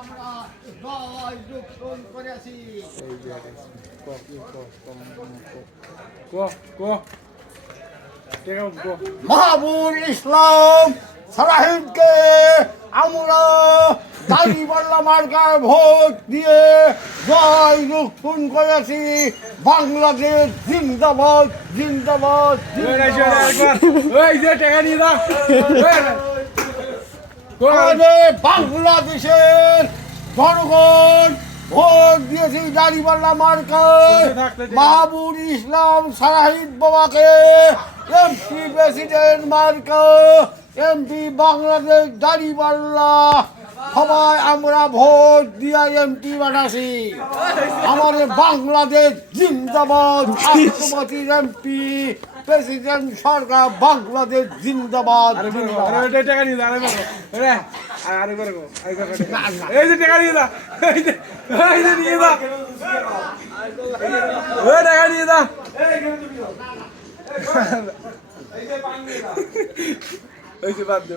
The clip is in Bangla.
আমরা জয় যুক্তন করেছি। মাহবুব ইসলাম সালাহিনকে আমরা দাঁড়িপাল্লা মার্কায় ভোট দিয়ে জয় যুক্তন করেছি। বাংলাদেশ জিন্দাবাদ জিন্দাবাদ। বাংলাদেশের জনগণ ভোট দিয়েছি দাঁড়িপাল্লা মার্কায় মাহবুব ইসলাম সালাহিন বাবাকে এমপি প্রেসিডেন্ট মার্কা এমপি বাংলাদেশ দাঁড়িপাল্লা সবাই আমরা ভোট দিয়ে এমপি বানাছি। আমাদের বাংলাদেশ জিন্দাবাদ। রাষ্ট্রপতির এমপি প্রেসিডেন্ট সরকার বাংলাদেশ জিন্দাবাদ। বাদ দে